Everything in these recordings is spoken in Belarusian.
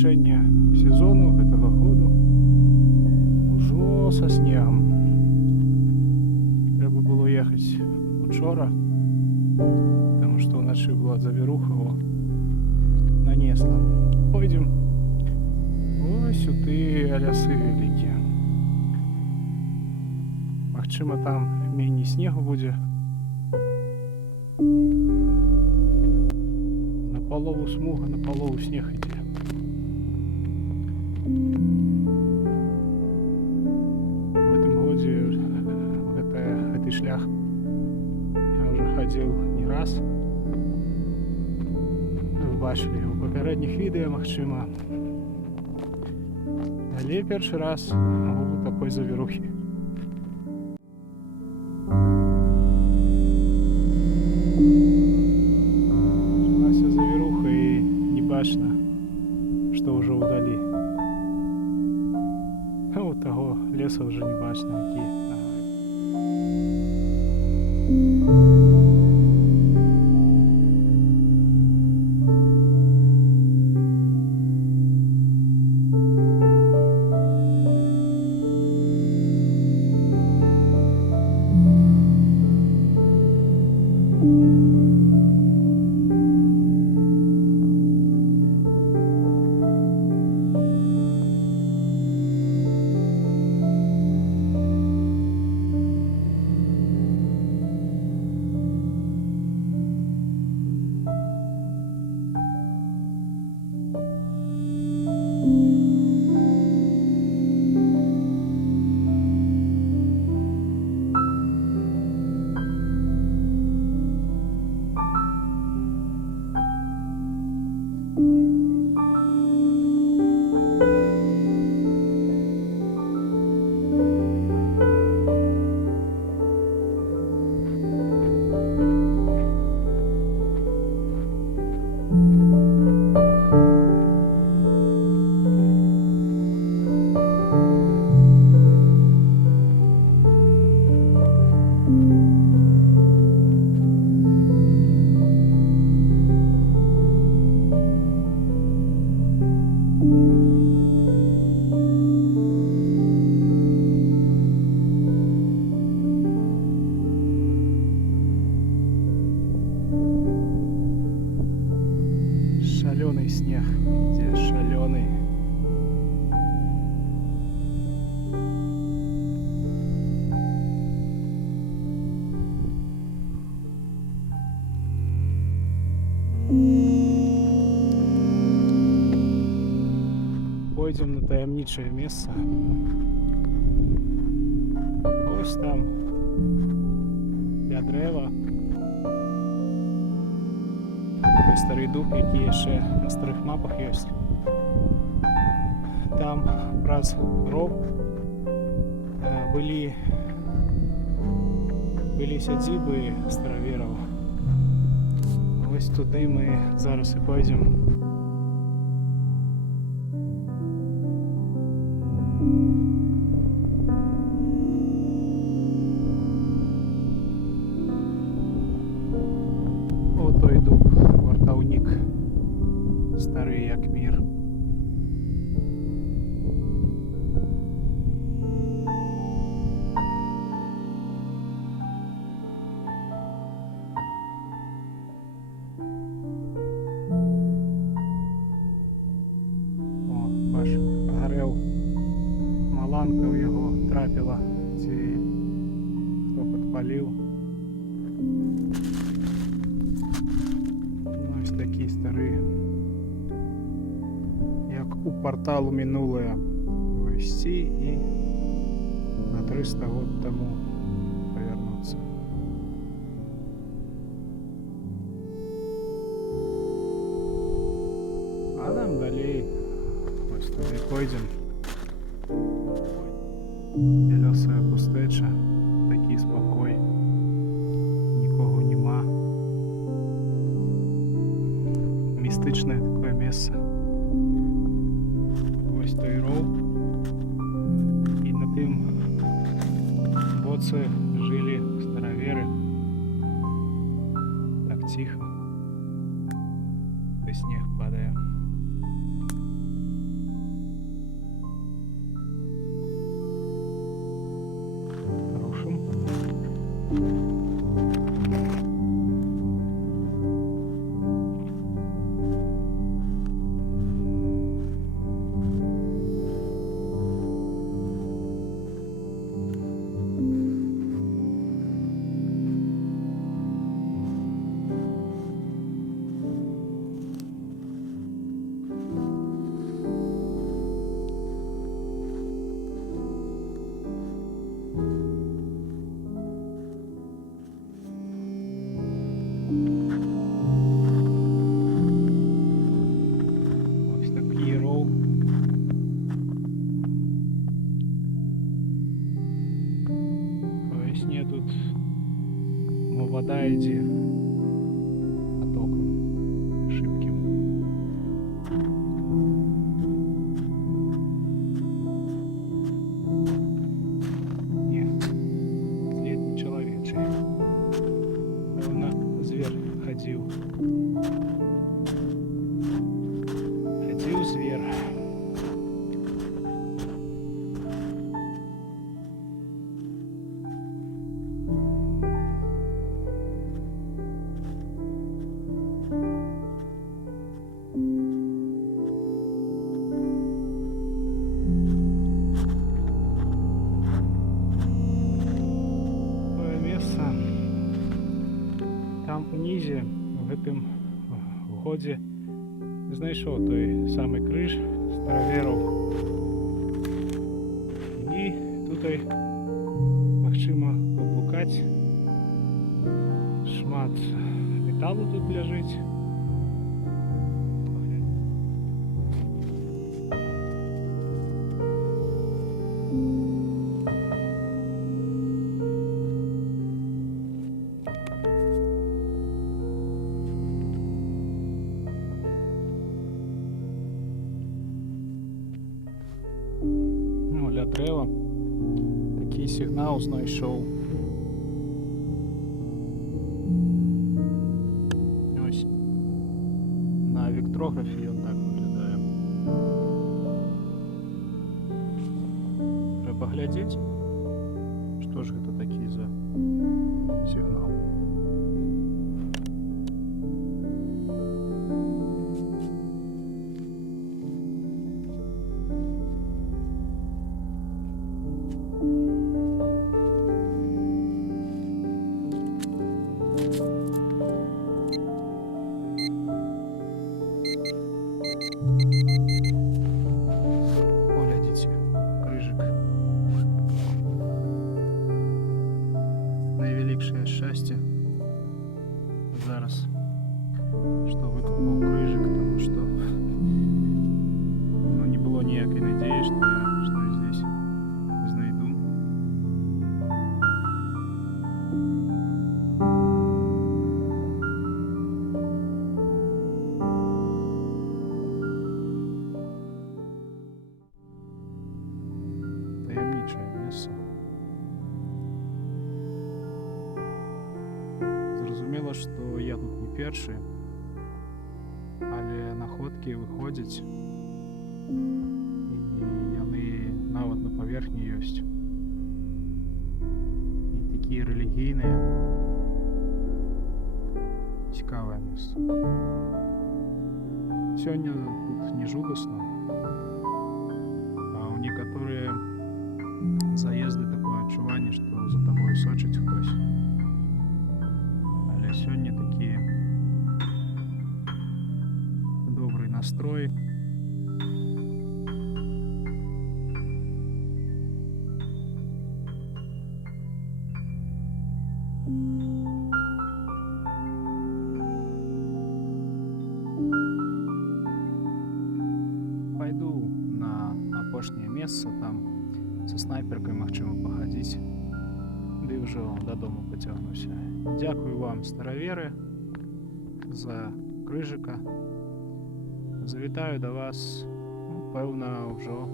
заканчэння сезону гэтага году ужо са снегам. Трэба было ехаць учора, потому што ўначы была завіруха, нанесла. Пойдзем вось у тыя лясы вялікія. Магчыма, там меней снегу будзе. Напалову смуга, напалову снег ідзе. В гэтым годзе гэты шлях я ўжо хадзіў не раз. Вы бачылі ў папярэдніх відэа, магчыма. Але першы раз у такой завірухі. Пачалася завіруха і не бачна, што ўжо ўдалі. У таго леса ўжо не бачна, які. Шалёный снег ідзе, шалёный. Пойдзем на таямнічае месца. Ось там ля дрэва. Той стары дуб, які яшчэ на старых мапах ёсць. Там праз роў былі сядзібы старавераў. Вось туды мы зараз і пойдзем. О, той дуб, вартаўнік, стары як мір. О, бач, гарэў. Маланка ў яго трапіла, ці хто падпаліў. Ось такі стары, як у партал у мінулае увайсці і на 300 год таму павярнуцца. А там далей ось туды пойдзем. Лёсая пустэча, такі спакой, нікога нема. Містычнае такое месца. Вось той роў. І на тым боцы жылі стараверы. Так ціха. Снег падае. вода йде потоком шибким. Ні, слід не чоловічий. Певно, звір ходив. Ходив звір. Там унізе, в гэтым годзе знайшоў той самы крыж старавераў. І тутай магчыма паблукаць. Шмат металу тут ляжыць. Ля дрэва такі сігнал знайшоў. Ось на вектрографе ён так выглядае. Трэба глядзець, што ж гэта такі за сігнал. Глядзіце, крыжык. Найвялікшае шчасце зараз, што выкупаў крыжык, таму што не было ніякай надзеі, што я штось здесь знайду. Таямнічае месца. Зразумела, што я тут не першы, але находкі выходзяць, і яны нават на паверхні ёсць. І такія рэлігійныя. Цікавае месца. Сёння тут не жудасна, а ў некаторыя заезды такое адчуванне, што за табой сочыць хтось. Але сёння такі добры настрой. Пайду на апошняе месца, там со снайперкой магчыма пахадзіць, ды ўжо дадому пацягнуся. Дзякую вам, стараверы, за крыжыка. Завітаю да вас, пэўна, ўжо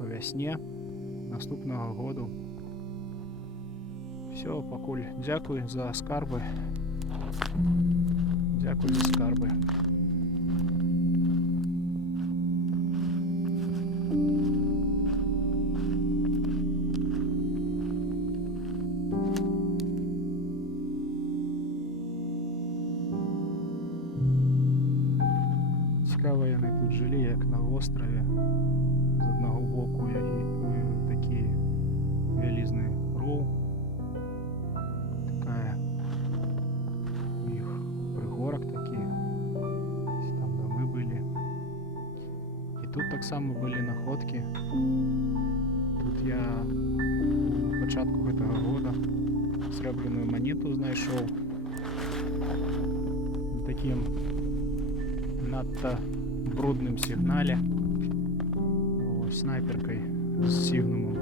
па вясне наступнага году. Все, пакуль дзякуй за скарбы. Дзякуй за скарбы. Цікава, яны тут жылі, як на востраве. З аднаго боку такі вялізны роў. Такая у іх прыгорак такі. Там дамы былі. І тут таксама былі находкі. Тут я у пачатку гэтага года срэбраную манету знайшоў. Такім надто брудным сигнале, снайперкой с сигнумом.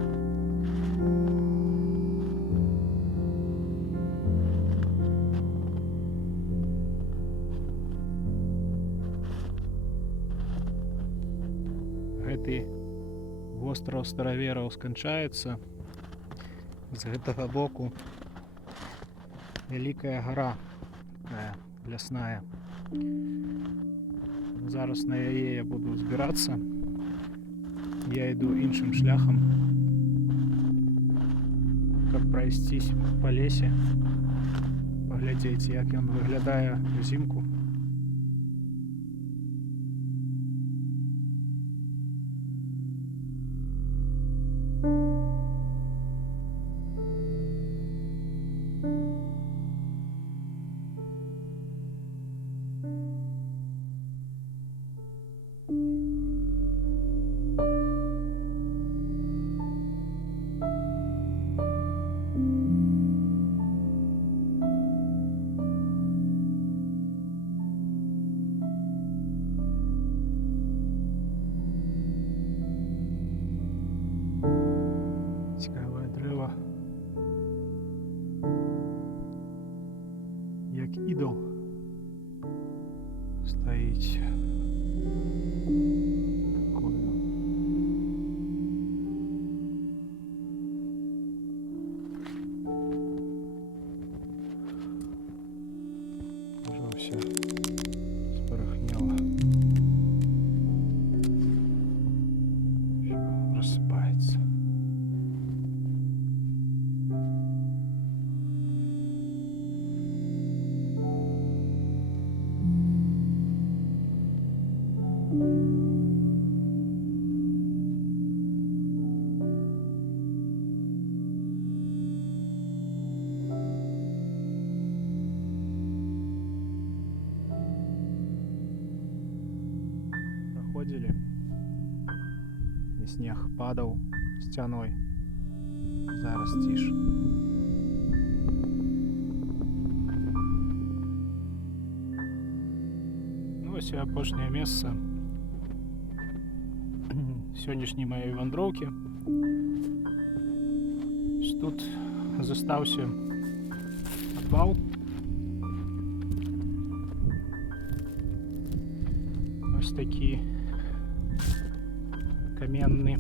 гэты востраў старавераў сканчаецца. З гэтага боку вялікая гара, такая лясная. Зараз на яе я буду збірацца. Я іду іншым шляхам, каб прайсцісь па лесе, паглядзець, як ён выглядае ўзімку. Цікаве древо, як ідол стоїть. Такое. Уже все спорохнело. Все рассыпается. Проходили, и снег падал стеной. Зараз тише. Ну ось і апошняе месца сённяшняй маёй вандроўкі. Тут застаўся абвал. Ось такі каменны.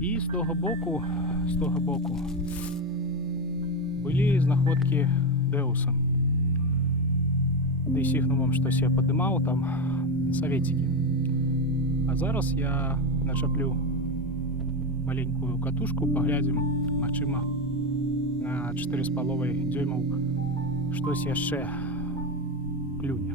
І з того боку былі знаходкі Дэуса. Ды сігну вам штось я падымаў там саветікі. А зараз я начаплю маленькую катушку, паглядзім, магчыма, на 4,5 дюймаў штось яшчэ клюне.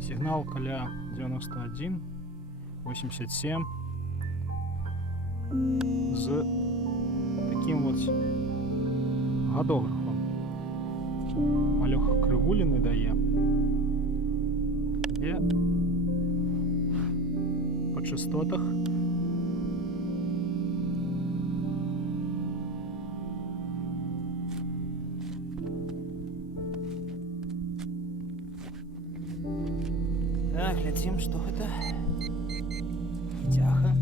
Сигнал каля 91, 87 з таким вот гадографом. Малёха крывуліны дае, де по частотах Так, глядзім, што гэта. Цяга.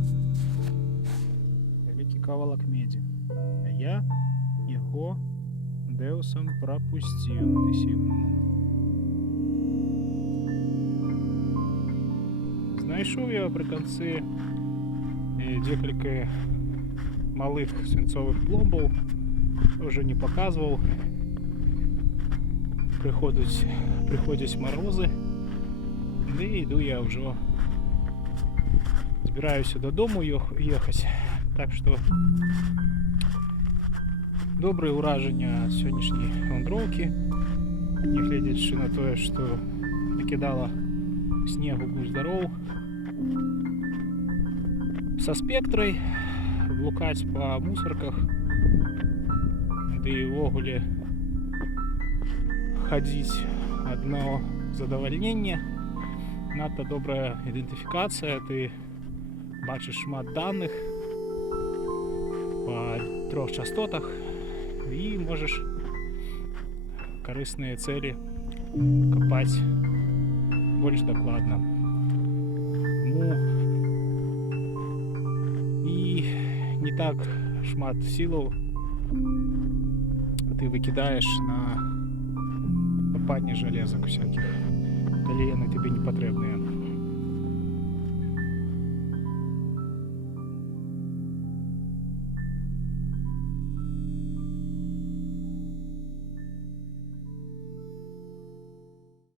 Вялікі кавалак медзі. А я яго Дэусам прапусціў на сігнал. Знайшоў я пры канцы некалькі малых свінцовых пломбаў, уже не паказваў. Прыходзяць марозы. Ды іду я ўжо, збіраюся дадому ехаць, так што добрыя ўражанні ад сённяшняй вандроўкі, нягледзячы на тое, што накідала снегу будь здароў. Са спектрай блукаць па мусарках, ды і ўвогуле хадзіць адно задавальненне. Надта добрая ідэнтыфікацыя, ты бачыш шмат даных па 3 частотах і можаш карысныя цэлі капаць больш дакладна. і не так шмат сілаў ты выкідаеш на капанне жалезак усякіх, калі яны тебе не патрэбныя.